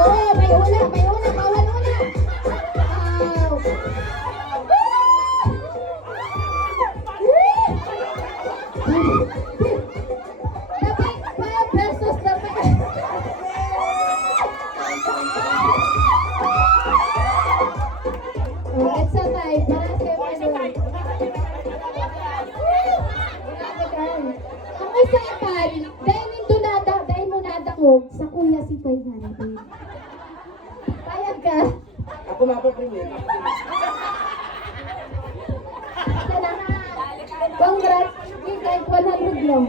Oo, may una, bawal una. Wow. Dapat 5 pesos dapat. Oh, extra time para sa ano. Grabe ka. Ang usapan, dahil mo nadakog sa kuya si 500. Payag ka. Ako mapapremyo. Congrats, kahit 100 lang.